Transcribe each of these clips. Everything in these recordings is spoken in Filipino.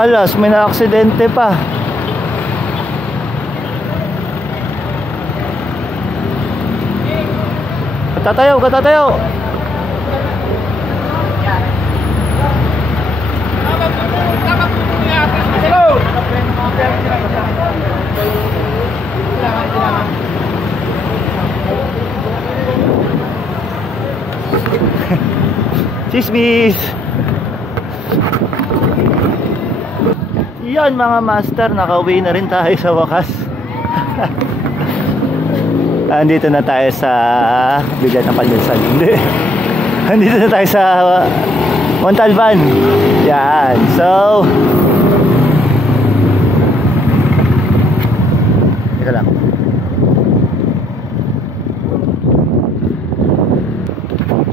malas, may na-aksidente pa. Katatayo, katatayo. Chismis. Yan mga master, nakauwi na rin tayo sa wakas. Andito na tayo sa bigyan ng Pandesal. Hindi. Andito na tayo sa Montalban. Yan. So teka lang.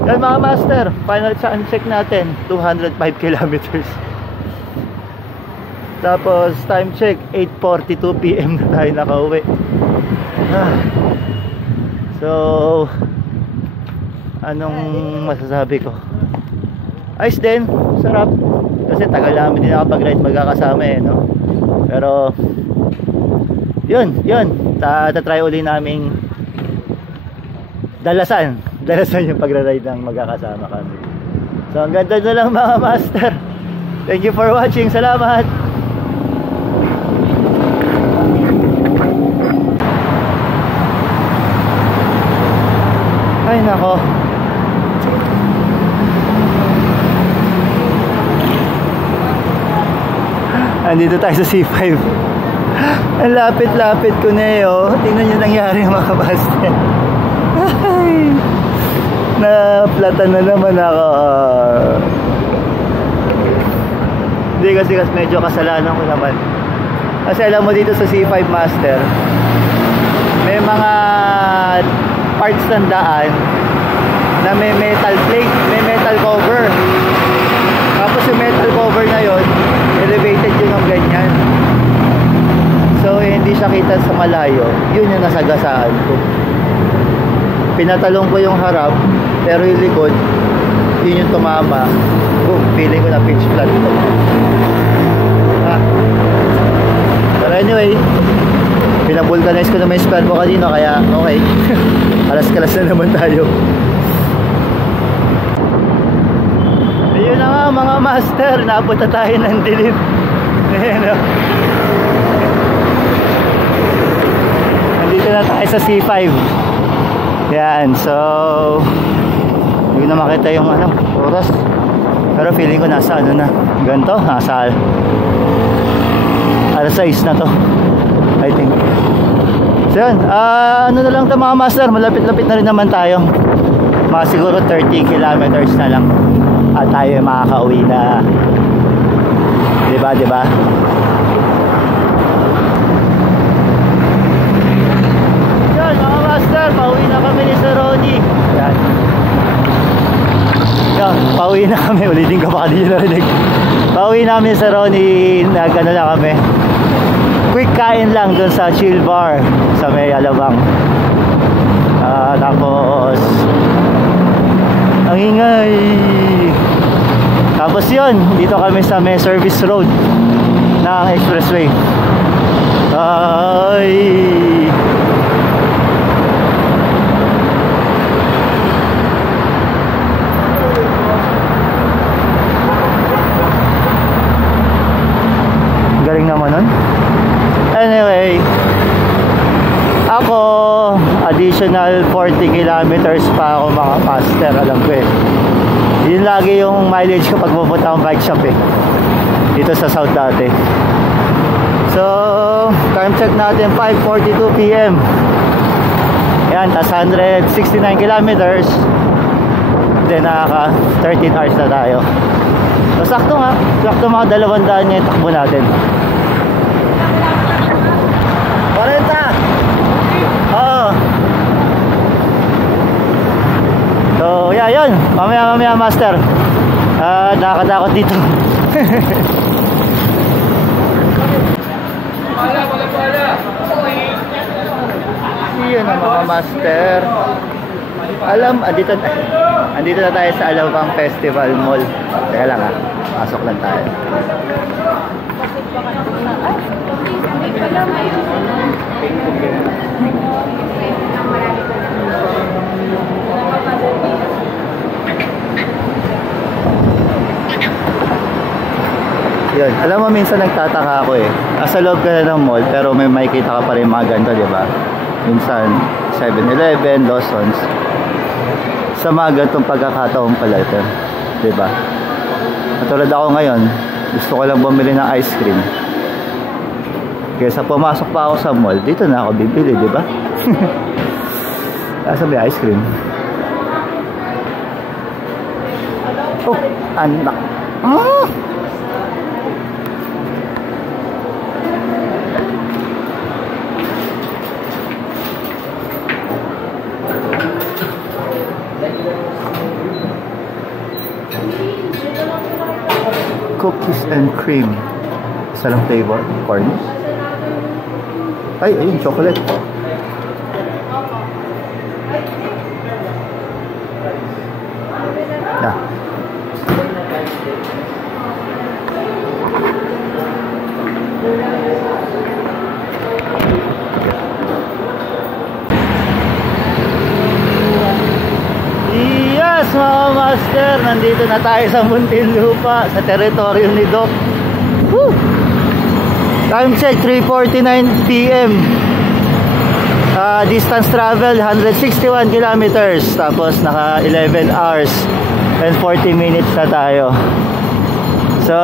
Yan mga master, final check natin 205 kilometers. Tapos time check 8:42 PM na tayo nakauwi. So anong masasabi ko? Ayos din, sarap. Kasi tagal namin din nakapag-ride magkakasama eh, no? Pero yun, tatry uli naming dalasan yung pagra-ride ng magkakasama kami. So ang ganda na lang mga master. Thank you for watching, salamat. Ay nako. Andito tayo sa C5. Ang lapit-lapit ko na eh, oh. Tingnan nyo nangyari mga master. Na-platan na naman ako. Hindi kasi medyo kasalanan ko naman. Kasi alam mo dito sa C5 master, may mga parts ng daan na may metal plate, may metal cover. Tapos yung metal cover na yon, elevated yun ng ganyan. So hindi siya kita sa malayo. Yun yung nasagasaan ko. Pinatalong ko yung harap, pero yung likod, yun yung tumama. Feeling ko na pitch flat ito. But anyway, pinabulkanize ko na may spare ko kanina, kaya okay. Alas-kalas na naman tayo. Ayun na nga mga master, napunta tayo ng dilim. Ayan o. Nandito na tayo sa C5. Yan, so hindi na makita yung oras. Pero feeling ko nasa na ganito, nasa alas 6 na to, I think. So yun, ano na lang ito mga master, malapit-lapit na rin naman tayo. Mga siguro 30 kilometers na lang at tayo makakauwi na. Diba? Yan mga master, pauwi na kami ni Sir Ronnie. Yan, pauwi na kami. Ulitin ko baka di nyo narinig. Pauwi namin ni Sir Ronnie. Nagano na kami, quick kain lang dun sa chill bar sa may Alabang. Tapos ang ingay. Tapos yun, dito kami sa may service road ng expressway. Ay, galing naman nun. Anyway, ako additional 40 kilometers pa ako mga master, alam ko eh. Yun lagi yung mileage ko pag pupunta akong bike shop eh, dito sa South dati. So time check natin 5:42 PM. Yan, tas 169 kilometers. Then nakaka 13 hours na tayo. So sakto nga, sakto mga 200 yung takbo natin. 40. Oo. So yeah, yun. Mamaya master. Nakakatakot dito. Yun ang mga master. Andito na tayo sa Alabang Festival Mall. Teka lang pasok lang tayo. Yun. Alam mo, minsan nagtataka ako eh. Nasa loob ka na ng mall, pero may makikita ka pa rin mga ganito, di ba? Minsan, 7-Eleven, Lawson's. Sa mga ganitong pagkakataon pala ito. Di ba? Katulad ako ngayon, gusto ko lang bumili ng ice cream. Kaysa pumasok pa ako sa mall, dito na ako bibili, di ba? Nasa may ice cream. Oh, anak. Ah! Cookies and cream. Isa lang flavor. Corn. Ay, ayun, chocolate. Yeah. Yes, mga master, nandito na tayo sa Muntinlupa, sa teritoryo ni Doc. Woo! Time check, 3:49 PM. Distance travel, 161 kilometers. Tapos naka 11 hours and 40 minutes na tayo. So,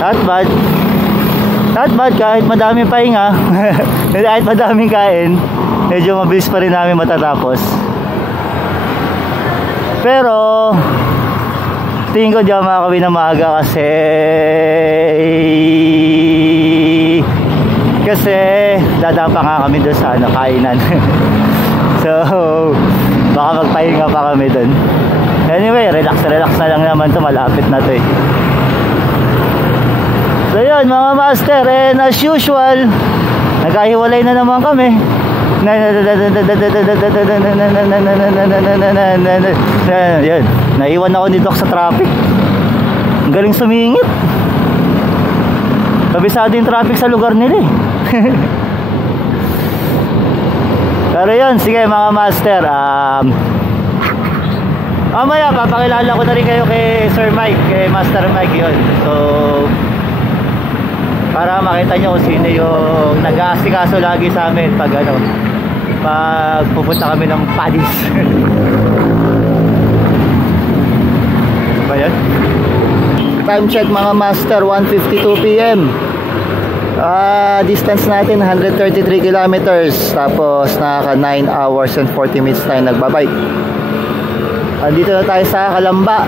not bad. Not bad kahit madaming pahinga. Kahit madaming kain, medyo mabilis pa rin namin matatapos. Pero tingin ko di ako makakawin na maaga kasi dadapa nga kami doon sa kainan. So baka magpahinga pa kami doon. Anyway, relax na lang naman to, malapit na to eh. So yun mga master, and as usual nagkahiwalay na naman kami. Yan, naiwan ako ni Doc sa traffic. Ang galing sumingit. Kabisado yung traffic sa lugar nila eh. Pero yun, sige mga master, mamaya papakilala ko na rin kayo kay Sir Mike, kay Master Mike yun. So para makita nyo kung sino yung nag-aasikaso lagi sa amin pag pupunta kami ng Padis. Ba yan? Time check mga master, 1:52 PM. Distance natin 133 kilometers. Tapos nakaka 9 hours and 40 minutes tayo nagbabike. Dito na tayo sa Calamba.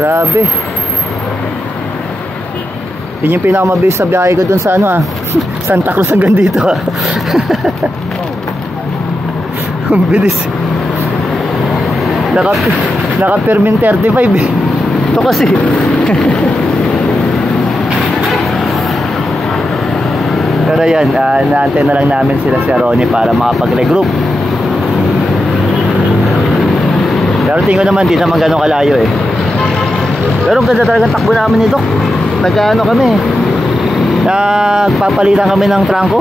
Grabe. Yun yung pinakamabilis sa biyahe ko dun sa Santa Cruz hanggang dito Ang bilis. Naka-permin 35 eh. Ito kasi pero yan, naantay na lang namin sila si Ronnie para makapag-regroup. Pero tingin ko naman di naman ganun kalayo eh. Pero ganda talaga takbo namin ni Doc. Nagkaano kami, nagpapalitan kami ng trangko.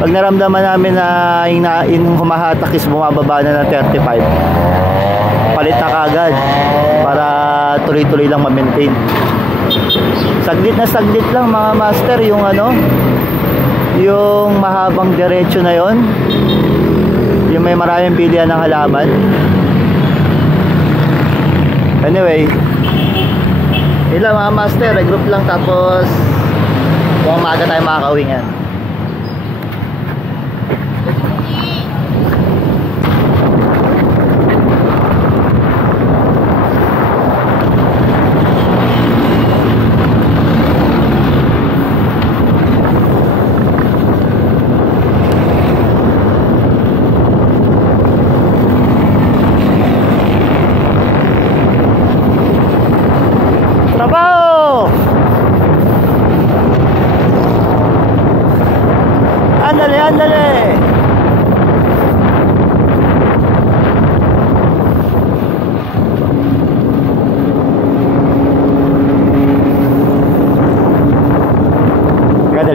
Pag naramdaman namin na yung humahatak is bumababa na ng 35, palit na kagad para tuloy-tuloy lang ma-maintain. Saglit na saglit lang mga master yung yung mahabang diretso na yon, yung may maraming pilihan ng halaman. Anyway, ilang mga master, regroup lang tapos kung maaga tayo makakauwi yan.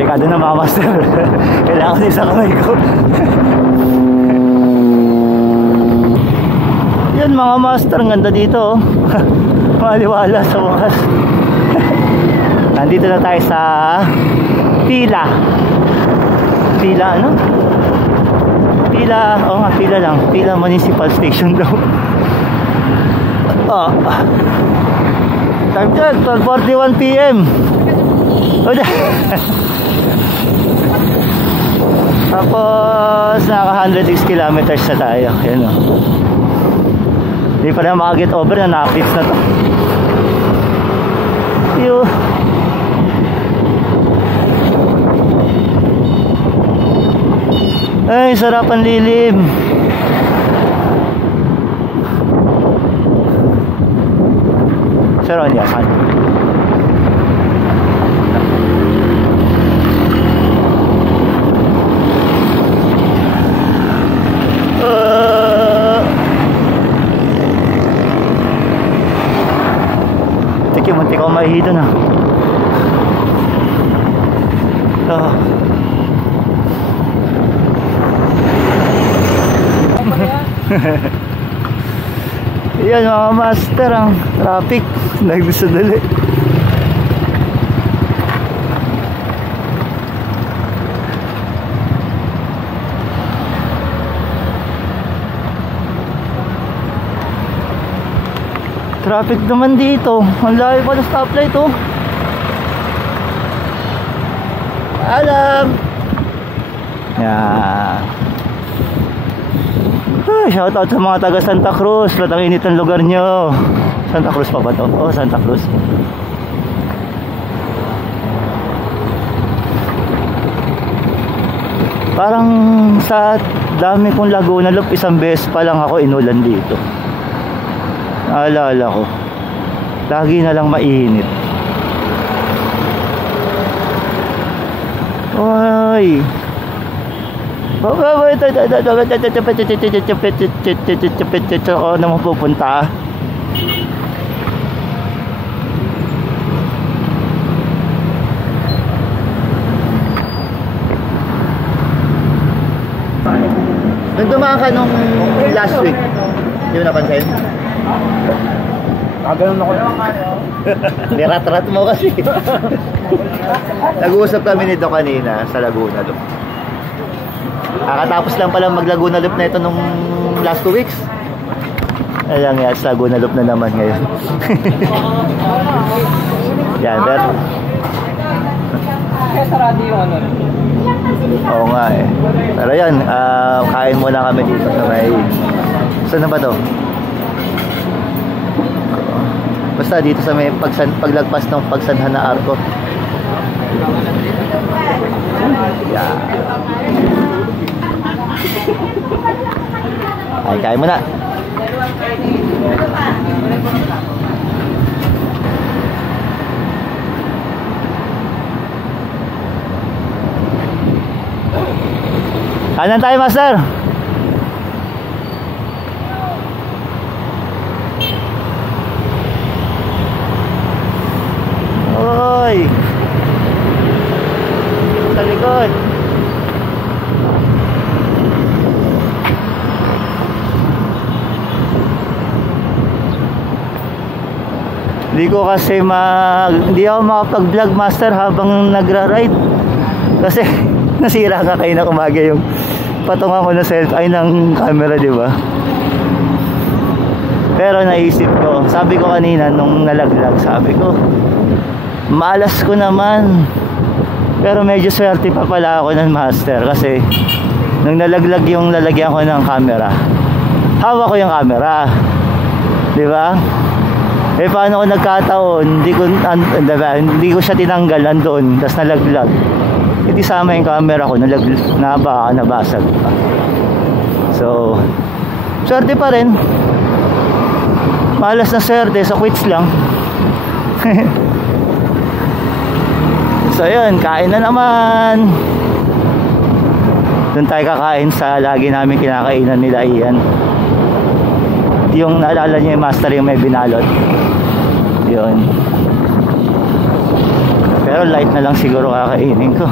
Delikado na mga master. Kailangan isa kamay ko. Yan mga master, ang ganda dito oh. Maliwala sa wakas. Nandito na tayo sa Pila ano? Pila, oo nga, Pila lang. Pila Municipal Station daw. Time check, 12:41 PM. Tapos naka 106 kilometers na tayo. Yan o. Hindi pa na makaget over na napits na to. Ay, sarap ang lilim. Sir, ano yan? Tiki, muntik ako mahihito na. Yan mga master, ang traffic nagbisadali. Traffic naman dito. Ang layo pa ng stoplight oh. Alam. Yan. Shout out sa mga taga Santa Cruz. Ba't ang init ng lugar nyo? Santa Cruz pa ba to? Oh, Santa Cruz. Parang sa dami kong Laguna Loop, isang beses pa lang ako inulan dito. Naalala ko. Lagi na lang mainit. Oy. Ako naman pupunta. Nung dumaan ka nung last week, hindi mo napansin? Ganun ako. Nirat-rat mo kasi. Nag-uusap kami nito kanina sa Laguna Loop. Kakatapos lang pala mag Laguna Loop na ito nung last 2 weeks. Ayan nga, sa Laguna Loop na naman ngayon. Yan, pero Kaya sarado yung ano. oo nga eh. Pero yan, kain muna kami dito sa may... Saan na ba to? Basta dito sa may paglagpas ng Pagsanhan na Arco. Yan. Ay, kain muna. Kanan tayo, master. Oy. Sa likod. Hindi ko kasi hindi ako makapag-vlog, master, habang nagra-ride. Kasi nasira nga kayo na umaga yung patungan ko na ng camera, di ba? Pero naisip ko, sabi ko kanina nung nalaglag, sabi ko, malas ko naman. Pero medyo swerte pa pala ako ng master, kasi nung nalaglag yung lalagyan ko ng camera, hawak ko yung camera, di ba? Eh paano ko nagkataon, hindi ko siya tinanggal, nandun, tapos nalaglag. Hindi sama yung camera ko, nabasag pa. So, swerte pa rin. Malas na swerte, sa quits lang. So yun, kain na naman. Doon tayo kakain sa lagi namin kinakainan nila Ian. Yung naalala niyo yung master, yung may binalot. Yun. Pero light na lang siguro kakainin ko.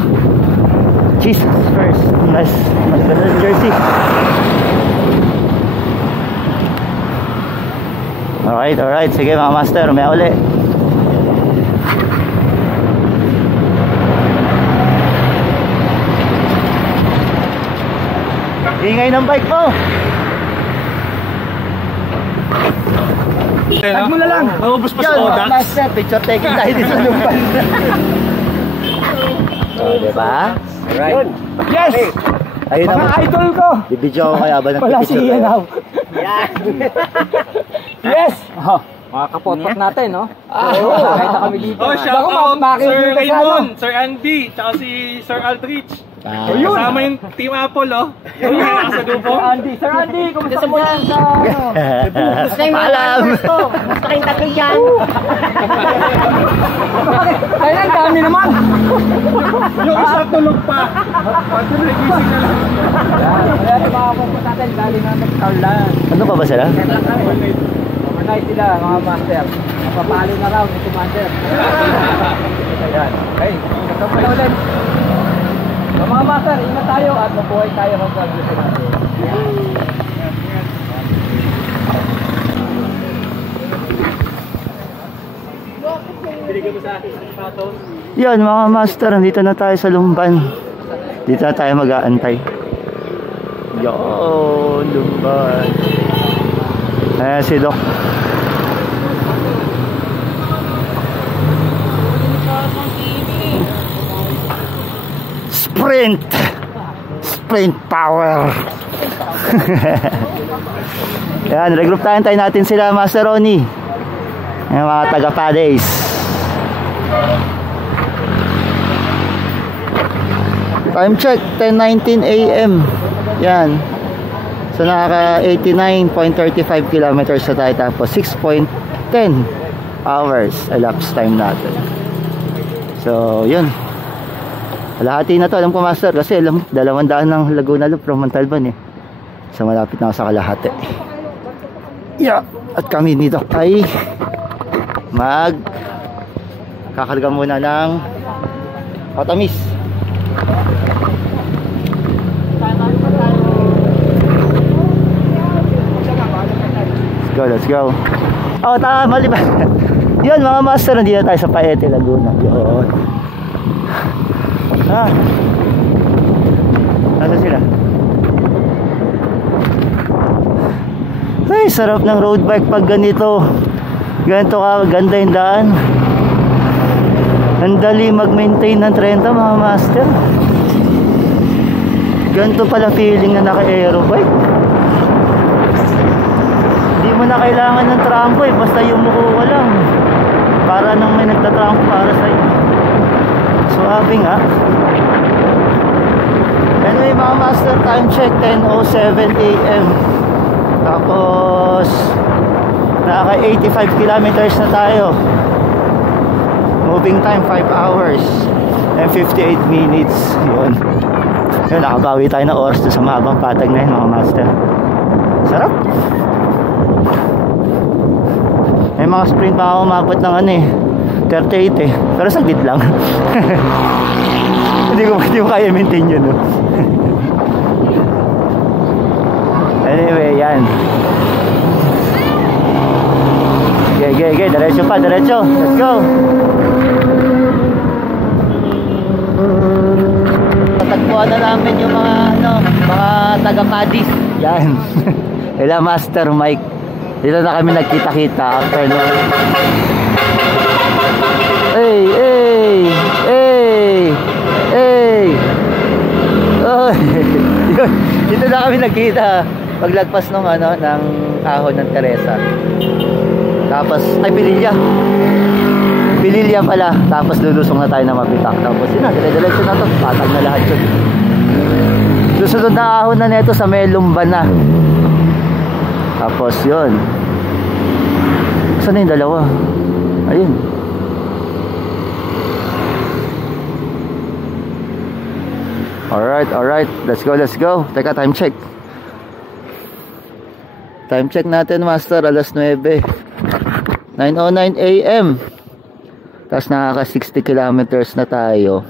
Jesus first. Nice. Maganda jersey. Alright. Sige mga master, may uli. Ingay ng bike mo. Tag mo na lang. Maubos pa sa Odax. Master, picture taking tayo dito sa lumban. So, diba? Alright. Yes! Ayun mga naman. idol ko. Bibidyo ako kaya ba Wala si nagpipicture Ian tayo? now. Yes! Mga kapotpot natin, no? Nakita kami dito. Oh, shout out Sir Raymond, Sir Andy, tsaka si Sir Aldrich. Kasama yung Team Apple, oh. Yung nasa dupo. Sir Andy, kumusta ka dyan sa ano? Gusto yung alam. Gusto kayong tatlo dyan. Kaya ang dami naman. Yung isa tulog pa. Pati nagising na lang. Kaya yung mga kapotpot natin, galing na nagkaulan. Ano pa ba sila? Overnight sila, mga master. Napapalo na raw ni Commander. Ayan. Okay, kasama na ulit. So, mga master, ingat tayo at mabuhay tayo hanggang gusto natin. Yan mga master, nandito na tayo sa Lumban. Dito na tayo mag-aantay. Yo, Lumban. Ayan si Doc. Sprint power. Yan, regroup tayo natin sila, Master Ronnie. Yung mga taga-Padays. Time check, 10:19 AM. Yan. So nakaka 89.35 kilometers na tayo, tapos 6.10 hours elapsed time natin. So yun, kalahati na to. Alam ko master, kasi alam 200 ng Laguna Loop from Montalban eh. So malapit na ako sa kalahati. Yeah. At kami dito ay kakarga muna ng Otamis. Let's go. Oh, tama, mali ba? Yun mga master, nandito tayo sa Paete, Laguna. Yun. Nasa sila? Ay, sarap ng road bike pag ganito. Ganito ka, ganda yung daan. Ang dali mag-maintain ng 30 mga master. Ganito pala feeling na naka-aerobike. Hindi mo na kailangan ng trangko eh, basta yumuko ka lang. Para nang may nagtatrangko para sa'yo. Suabe nga. Anyway mga master, time check 10:07 AM. Tapos naka 85 kilometers na tayo. Moving time 5 hours and 58 minutes. Yun, nakabawi tayo ng oras sa mahabang patag na yun mga master. Sarap. May mga sprint pa ako umabot ng 38 eh. Pero saglit lang. Hindi ko kaya maintain yun, no? Anyway, yan. Okay. Diretso pa. Let's go. Tatagpuan na namin yung mga taga-Padis. Yan. Ila Master Mike. Dito na kami nagkita-kita after noon. Hey. Oh, dito na kami nagkita paglagpas ng ng ahon ng Teresa. Tapos Pililya pala. Tapos lulusong na tayo na Mabitak. Tapos yun na, dire-diretso na to. Patag na lahat yun. Susunod na ahon na neto sa may Lumban na. Tapos yun. Saan na yung dalawa? Ayun. Alright. Let's go. Teka, time check. Time check natin, Master. Alas 9. 9:09 AM. Tapos nakaka 60 kilometers na tayo.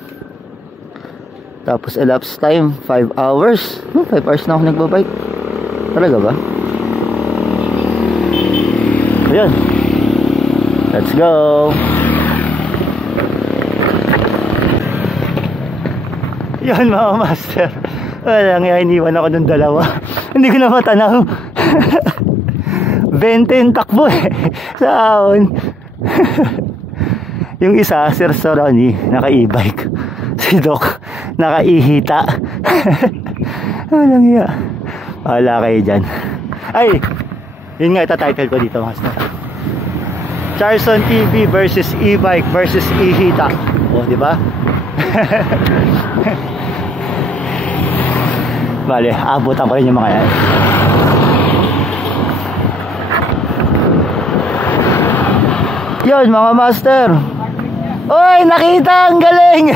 Tapos elapsed time 5 hours. 5 hours na ako nagbabike. Talaga ba? Ayan. Let's go. Yan mga master. Wala nga, iniwan ako ng dalawa. Hindi ko na matanaw. 20 yung takbo eh. Sa ahon. Yung isa, Sir Soroni, naka e-bike. Si Doc, naka ihita. Walang iya. Wala kayo dyan. Ay, yun nga ita-title ko dito master. Charson TV versus e-bike versus ihita. O, di ba? Bale, abutan ko rin yung mga yan. Yun mga master. Oy, nakita, ang galing.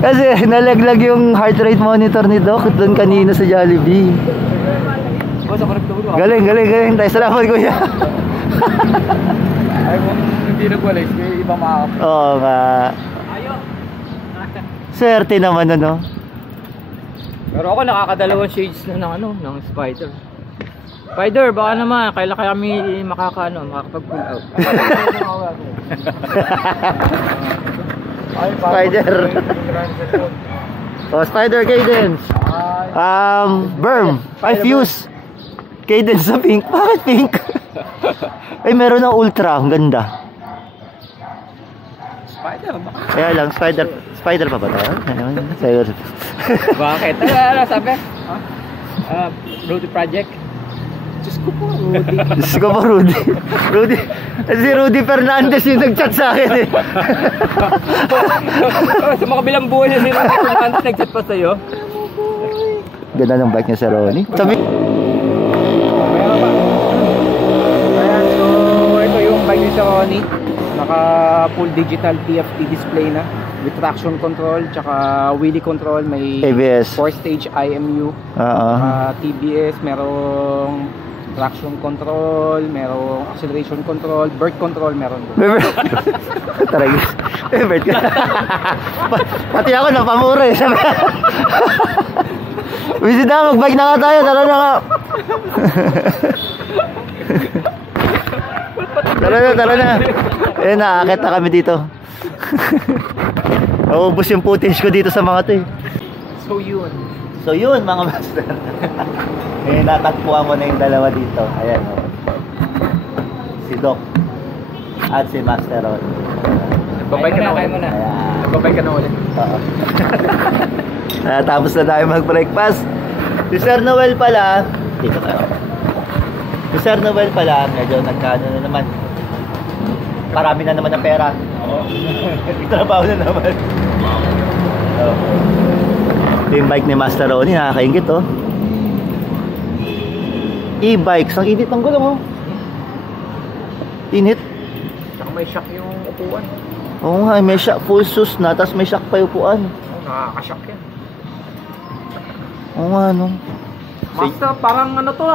Kasi nalaglag yung heart rate monitor ni Doc doon kanina sa Jollibee. Galing, galing, galing. Tayo salamat kuya. Ay, kung hindi nagwalis, may ibang makakap. Oo nga. Swerte naman ano. Pero ako nakakadalawang shades na ng Spider. Spider, baka naman kailan kami makakapag-pull out. Spider. Oh, Spider Cadence. Berm. Ay, Fuse. Cadence sa pink. Bakit pink? Ay, meron ng ultra. Ang ganda. Spider, Kaya lang, Spider pa ba ito? Spider. bakit? Ano sabi? Rudy Project. Diyos ko po, Rudy. Diyos ko po, Rudy. Rudy. Si Rudy Fernandez yung nag-chat sa akin eh. Sa mga bilang buhay niya si Rudy Fernandez nag-chat pa sa'yo. Ganda ng bike niya sa Ronnie. Sabi... Ayan, so ito yung bike ni Sir Ronnie. Naka full digital TFT display na with traction control, tsaka wheelie control, may ABS. 4-stage IMU, TBS, merong traction control, merong acceleration control, bird control, meron doon. Taragis. Bird ka. Pati ako napamura eh. Visit na, mag-bike na nga tayo. Tara na nga. Tara na. Eh, naakit na kami dito. Naubos yung footage ko dito sa mga to eh. So yun mga master. Eh, natagpuan ko na yung dalawa dito. Ayan o. Si Doc at si Master Ron. Nagbabay ka na ulit. Nagbabay ka na ulit. Oo. Tapos na tayo mag-breakfast. Si Sir Noel pala, dito tayo. Si Sir Noel pala, medyo nagkano na naman. Marami na naman ng pera. Trabaho na naman. Yung bike ni Master Ronnie, nakakaingit oh. E-bikes, ang init ng gulong oh. Init. Saka may shock yung upuan. Oo nga, may shock, full sus na, tapos may shock pa yung upuan. Nakaka-shock yan. Oo nga no. Master, parang ano to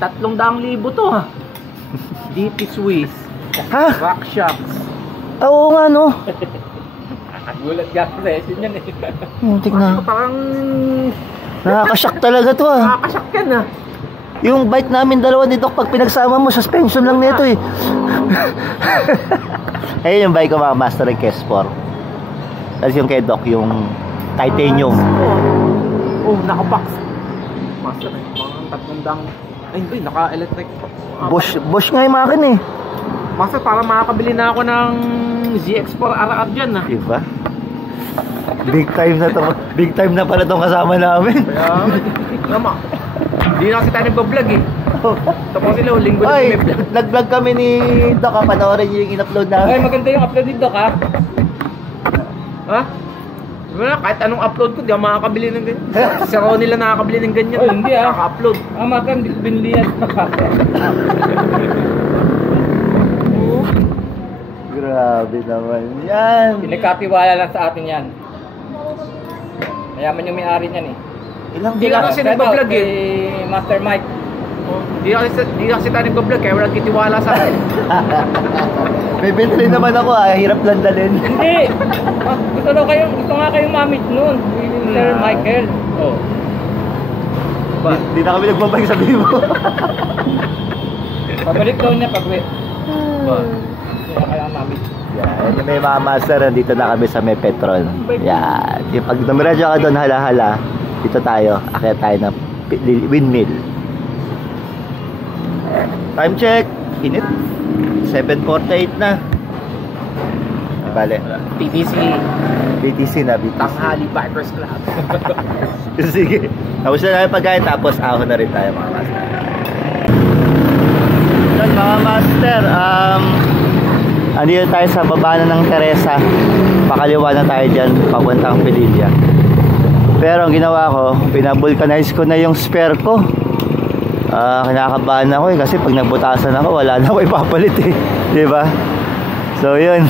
300,000 to DP Swiss. Ha? Rock shocks. Oo nga no. Gulat ka sa session yan eh. Tignan. Parang Nakaka-shock talaga to nakaka-shock yan Yung bike namin dalawa ni Doc, pag pinagsama mo, suspension lang nito eh. Ayun yung bike ko mga Master Kes4. Tapos yung kay Doc, yung titanium. Oh, naka-box. Master, parang 300. Ay hindi, naka-electric. Bosch nga yung makin eh. Master, para makakabili na ako ng ZX4 RR dyan Diba? Big time na to. Big time na pala tong kasama namin. Kaya, naman. Hindi na kasi tayo nagbablog eh. Tapos sila, linggo na may vlog. Nag-vlog kami ni Doc, panoorin niyo yung in-upload namin. Ay, maganda yung upload ni Doc Ha? Diba na, kahit anong upload ko, di ako makakabili ng ganyan. Si Ronnie lang nakakabili ng ganyan. Oh, hindi nakaka-upload. Matan, hindi ko binili yan. Grabe naman yan. Pinagkatiwala lang sa atin yan. Mayaman yung may-ari niyan eh. Ilang Hindi ka kasi nagbablog eh. Master Mike. Hindi kasi tayo nag-vlog kaya walang titiwala sa akin. May bentry naman ako hirap lang dalhin. Hindi! Gusto nga kayong mamit nun. Sir Michael. Oh. Di na kami nagbabay, sabihin mo. Pabalik daw niya pag-uwi. Kaya mamit. Yan, may mga master, dito na kami sa may petrol. Yan, yung pag numeradyo ka doon, hala-hala, dito tayo, akit tayo ng windmill. Time check, init, 7:48 na. Bale, BTC na, BTC. Tanghali Bikers Club. Sige, tapos na namin pagkain, tapos ahon na rin tayo mga master. Yan mga master, andito tayo sa baba na ng Teresa. Pakaliwa na tayo dyan, papuntang Pililla. Pero ang ginawa ko, pinabulkanize ko na yung spare ko. Kinakabahan ako kasi pag nagbutasan ako, wala na ako ipapalit diba? So yun.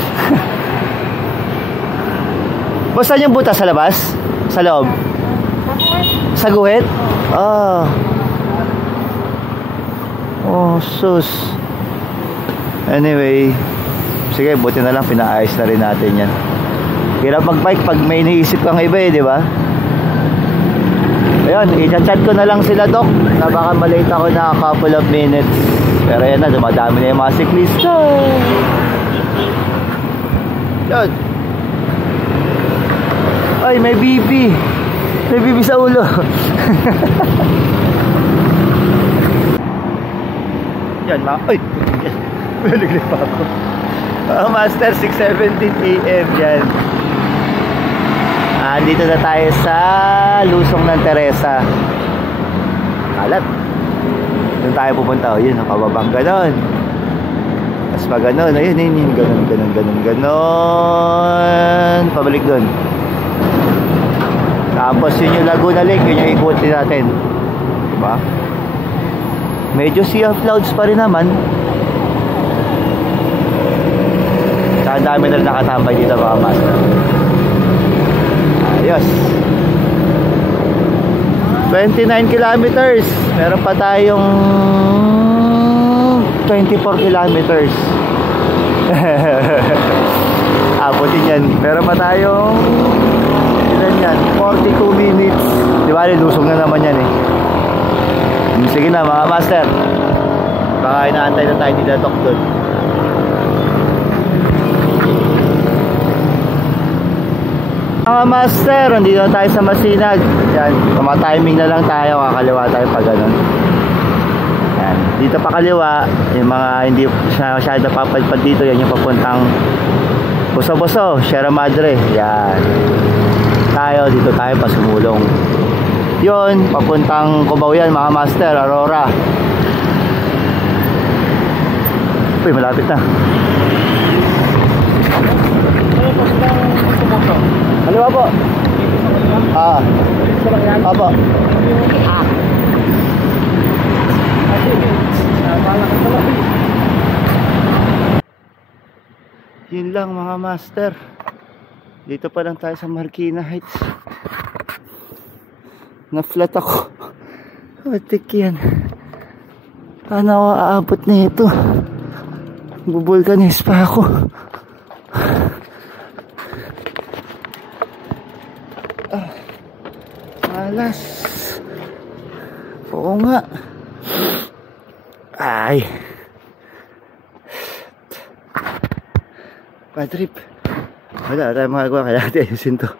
Basta yung butas sa labas? Sa loob? Sa guhit? Oh sus. Anyway, sige, buti na lang pinaayos na rin natin yan. Hirap mag-bike pag may iniisip kang iba di ba? Ayun, i-chat ko na lang sila Doc na baka malate ako na a couple of minutes. Pero yan na, dumadami na yung mga siklista. Yun. Ay, may bibi. May bibi sa ulo. Yan, ay, naglig pa ako. Master, 6:17 AM yan. Dito na tayo sa lusong ng Teresa. Kalat. Doon tayo pupunta. Yun, nakababang ganon. Tapos pa ganon. Ayun, ganon. Pabalik doon. Tapos yun yung Laguna Lake. Yun yung ikutin natin. Diba? Medyo sea of clouds pa rin naman. Ang dami na nakatambay dito mga master. Ayos. 29 kilometers. Meron pa tayong 24 kilometers. Abutin yan. Meron pa tayong ilan yan? 42 minutes. Di ba? Lusong na naman yan Sige na mga master. Baka inaantay na tayo nila Doc doon. Mga master, nandito na tayo sa Masinag. Yan, timing na lang tayo. Kakaliwa tayo pag ganun. Yan, dito pa kaliwa. Yung mga hindi masyado papadpad dito, yan yung papuntang Boso-Boso, Sierra Madre. Yan. Dito tayo pa sumulong. Yun, papuntang Cubao yan mga master, Aurora. Uy, malapit na. Kaliwa po. Opo. Yun lang mga master. Dito pa lang tayo sa Marikina Heights. Na-flat ako. Matik yan. Paano ako aabot na ito? Bubulkanis pa ako. Malas. Oo nga. Ay. Bad trip. Wala tayong magagawa. Kaya natin ayusin to.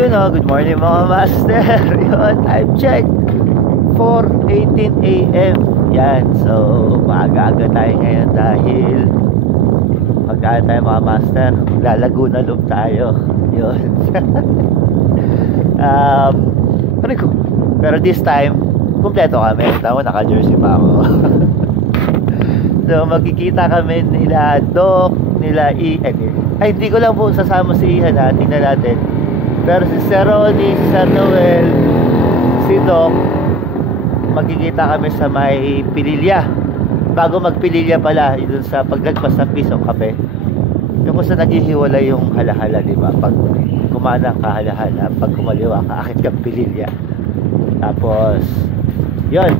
Yun good morning mga master. Yun, time check 4:18 AM. Yan, so maaga-aga tayo ngayon dahil pagkaan tayo mga master, Laguna Loop tayo. Yun. Pero this time kumpleto kami. Tama, naka-jersey pa ako. So magkikita kami nila Doc, nila ay hindi ko lang po sasama si Ian tingnan natin. Pero si Sir Ronnie, si Sir Noel, si Doc, magkikita kami sa may Pililla. Bago magpililya pala, yun sa paglagpas ng Pisong Kape. Yung kung saan naghihiwalay yung halahala, di ba? Pag kumana ka halahala, pag kumaliwa ka, akit kang Pililya. Tapos, yun.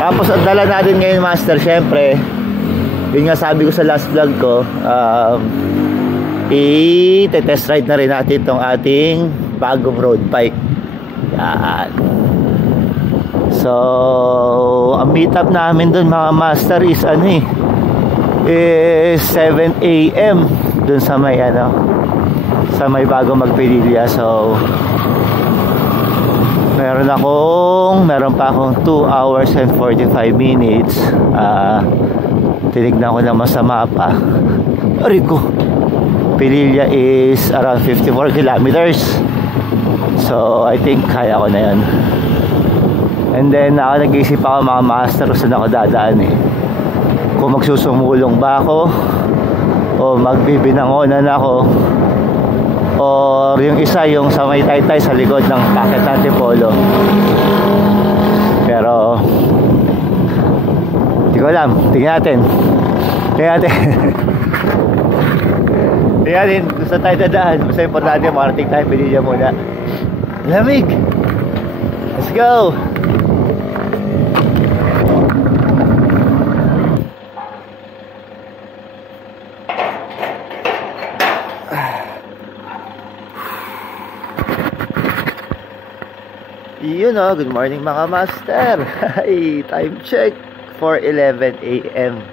Tapos, ang dala natin ngayon, Master, syempre, yun nga sabi ko sa last vlog ko, i-test ride na rin natin itong ating bagong road bike. Yan. So, ang meet up namin dun mga Master is is 7 AM dun sa may sa may bago magpililya. So, meron pa akong 2 hours and 45 minutes. Tinignan ko naman sa mapa. Arigo, Pililya is around 54 kilometers. So, I think kaya ko na yun. And then, nag-isip ako mga Master saan ako dadaan kung magsusumulong ba ako o magbibinangonan ako o yung isa yung sa may Taytay sa likod ng Paket Antipolo. Pero hindi ko alam. Tingnan natin gusto tayo dadaan. Basta importante marating tayo. Pililya muna. Lamig. Let's go. Yun good morning mga Master. Time check 4:11 AM.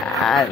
Yan.